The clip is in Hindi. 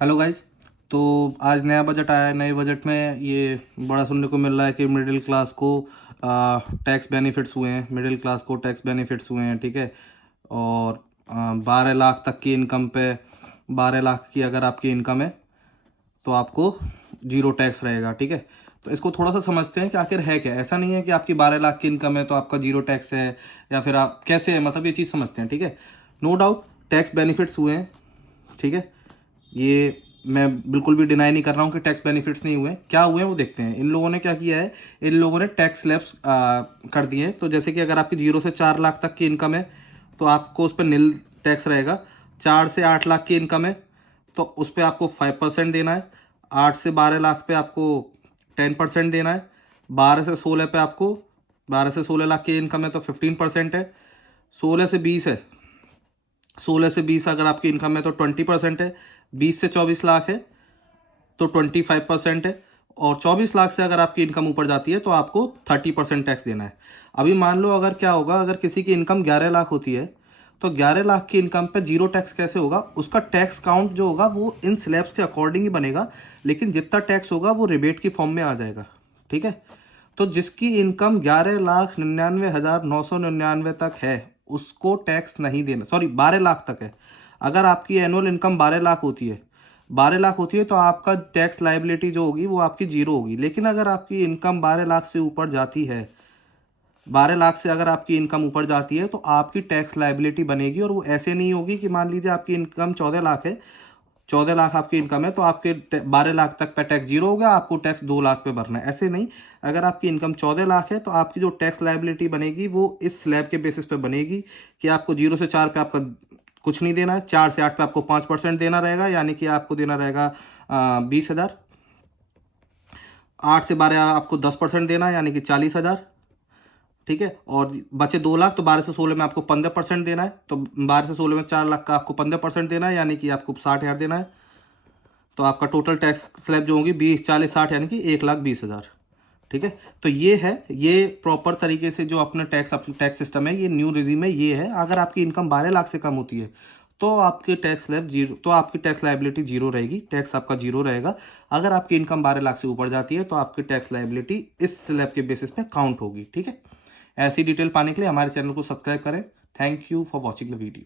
Hello guys. तो आज नया बजट आया है। नए बजट में ये बड़ा सुनने को मिल रहा है कि मिडिल क्लास को टैक्स बेनिफिट्स हुए हैं। मिडिल क्लास को टैक्स बेनिफिट्स हुए हैं, ठीक है। और 12 लाख तक की इनकम पे, 12 लाख की अगर आपकी इनकम है तो आपको जीरो टैक्स रहेगा, ठीक है। तो इसको थोड़ा सा समझते हैं कि आखिर है क्या। ऐसा नहीं है कि आपकी 12 लाख की इनकम है तो आपका जीरो टैक्स है, या फिर आप कैसे है, मतलब ये चीज़ समझते हैं, ठीक है। नो डाउट टैक्स बेनिफिट्स हुए हैं, ठीक है। ये मैं बिल्कुल भी डिनाई नहीं कर रहा हूँ कि टैक्स बेनिफिट्स नहीं हुए। क्या हुए हैं वो देखते हैं। इन लोगों ने क्या किया है, इन लोगों ने टैक्स स्लैब्स कर दिए हैं। तो जैसे कि अगर आपकी 0 से 4 लाख तक की इनकम है तो आपको उस पर नील टैक्स रहेगा। 4 से 8 लाख की इनकम है तो उस पर आपको 5% देना है। 8 से 12 लाख पे आपको 10% देना है। 12 से 16 पे आपको, 12 से 16 लाख की इनकम है तो 15% है। 16 से 20 है, 16 से 20 अगर आपकी इनकम है तो 20% है। 20 से 24 लाख है तो 25% है। और 24 लाख से अगर आपकी इनकम ऊपर जाती है तो आपको 30% टैक्स देना है। अभी मान लो अगर क्या होगा, अगर किसी की इनकम 11 लाख होती है तो 11 लाख की इनकम पे जीरो टैक्स कैसे होगा। उसका टैक्स काउंट जो होगा वो इन स्लैब्स के अकॉर्डिंग ही बनेगा, लेकिन जितना टैक्स होगा वो रिबेट की फॉर्म में आ जाएगा, ठीक है। तो जिसकी इनकम 11,99,999 तक है उसको टैक्स नहीं देना। सॉरी, 12 लाख तक है। अगर आपकी एनुअल इनकम 12 लाख होती है, 12 लाख होती है तो आपका टैक्स लाइबिलिटी जो होगी वो आपकी जीरो होगी। लेकिन अगर आपकी इनकम 12 लाख से ऊपर जाती है, 12 लाख से अगर आपकी इनकम ऊपर जाती है तो आपकी टैक्स लाइबिलिटी बनेगी। और वो ऐसे नहीं होगी कि मान लीजिए आपकी इनकम 14 लाख है, 14 लाख आपकी इनकम है तो आपके 12 लाख तक पे टैक्स जीरो हो गया, आपको टैक्स 2 लाख पे भरना है। ऐसे नहीं, अगर आपकी इनकम 14 लाख है तो आपकी जो टैक्स लाइबिलिटी बनेगी वो इस स्लैब के बेसिस पे बनेगी कि आपको 0 से 4 पे आपका कुछ नहीं देना है। 4 से 8 पे आपको 5% देना रहेगा, यानी कि आपको देना रहेगा 20,000। 8 से 12 आपको 10% देना है, यानी कि 40,000, ठीक है। और बचे 2 लाख तो 12 से 16 में आपको 15% देना है। तो 12 से 16 में 4 लाख का आपको 15% देना है, यानी कि आपको 60,000 देना है। तो आपका टोटल टैक्स स्लैब जो होगी 20, 40, 60, यानी कि 1,20,000, ठीक है। तो ये है, ये प्रॉपर तरीके से जो अपना टैक्स सिस्टम है, ये न्यू रिजीम में ये है। अगर आपकी इनकम 12 लाख से कम होती है तो आपके टैक्स स्लैब जीरो, तो आपकी टैक्स लाइबिलिटी जीरो रहेगी, टैक्स आपका जीरो रहेगा। अगर आपकी इनकम 12 लाख से ऊपर जाती है तो आपकी टैक्स लाइबिलिटी इस स्लैब के बेसिस पे काउंट होगी, ठीक है। ऐसी डिटेल पाने के लिए हमारे चैनल को सब्सक्राइब करें। Thank you for watching the video.